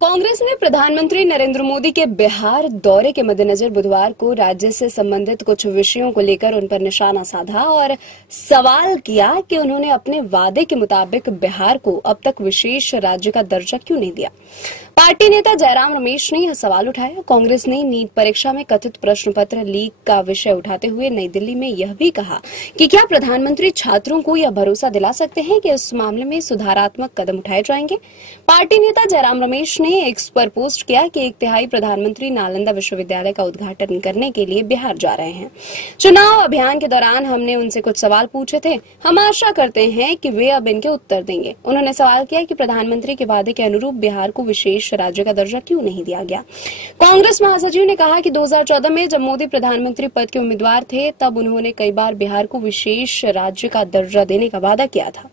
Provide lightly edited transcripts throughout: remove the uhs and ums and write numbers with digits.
कांग्रेस ने प्रधानमंत्री नरेंद्र मोदी के बिहार दौरे के मद्देनजर बुधवार को राज्य से संबंधित कुछ विषयों को लेकर उन पर निशाना साधा और सवाल किया कि उन्होंने अपने वादे के मुताबिक बिहार को अब तक विशेष राज्य का दर्जा क्यों नहीं दिया। पार्टी नेता जयराम रमेश ने यह सवाल उठाया। कांग्रेस ने नीट परीक्षा में कथित प्रश्न पत्र लीक का विषय उठाते हुए नई दिल्ली में यह भी कहा कि क्या प्रधानमंत्री छात्रों को यह भरोसा दिला सकते हैं कि इस मामले में सुधारात्मक कदम उठाए जाएंगे। पार्टी नेता जयराम रमेश ने एक्स पर पोस्ट किया कि 1/3 प्रधानमंत्री नालंदा विश्वविद्यालय का उद्घाटन करने के लिए बिहार जा रहे हैं। चुनाव अभियान के दौरान हमने उनसे कुछ सवाल पूछे थे। हम आशा करते हैं कि वे अब इनके उत्तर देंगे। उन्होंने सवाल किया कि प्रधानमंत्री के वादे के अनुरूप बिहार को विशेष राज्य का दर्जा क्यों नहीं दिया गया। कांग्रेस महासचिव ने कहा कि 2014 में जब मोदी प्रधानमंत्री पद के उम्मीदवार थे तब उन्होंने कई बार बिहार को विशेष राज्य का दर्जा देने का वादा किया था।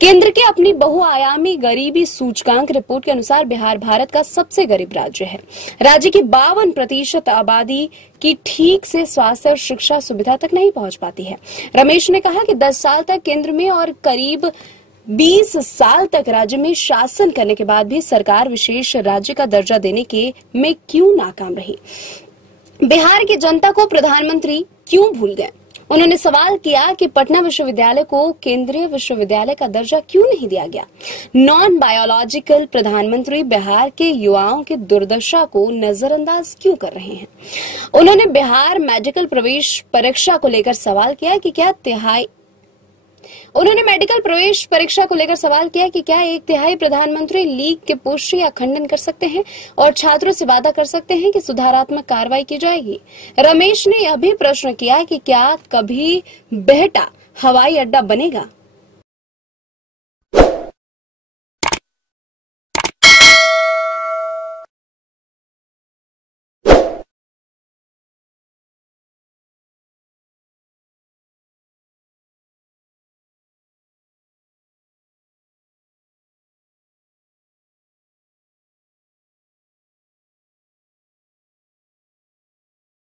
केंद्र की अपनी बहुआयामी गरीबी सूचकांक रिपोर्ट के अनुसार बिहार भारत का सबसे गरीब राज्य है। राज्य की 52% आबादी की ठीक से स्वास्थ्य और शिक्षा सुविधा तक नहीं पहुंच पाती है। रमेश ने कहा कि 10 साल तक केंद्र में और करीब 20 साल तक राज्य में शासन करने के बाद भी सरकार विशेष राज्य का दर्जा देने में क्यों नाकाम रही। बिहार की जनता को प्रधानमंत्री क्यों भूल गए। उन्होंने सवाल किया कि पटना विश्वविद्यालय को केंद्रीय विश्वविद्यालय का दर्जा क्यों नहीं दिया गया। नॉन बायोलॉजिकल प्रधानमंत्री बिहार के युवाओं की दुर्दशा को नजरअंदाज क्यों कर रहे हैं। उन्होंने बिहार मेडिकल प्रवेश परीक्षा को लेकर सवाल किया कि क्या 1/3 प्रधानमंत्री लीक के पुष्टि या खंडन कर सकते हैं और छात्रों से वादा कर सकते हैं कि सुधारात्मक कार्रवाई की जाएगी। रमेश ने यह भी प्रश्न किया कि क्या कभी बिहटा हवाई अड्डा बनेगा।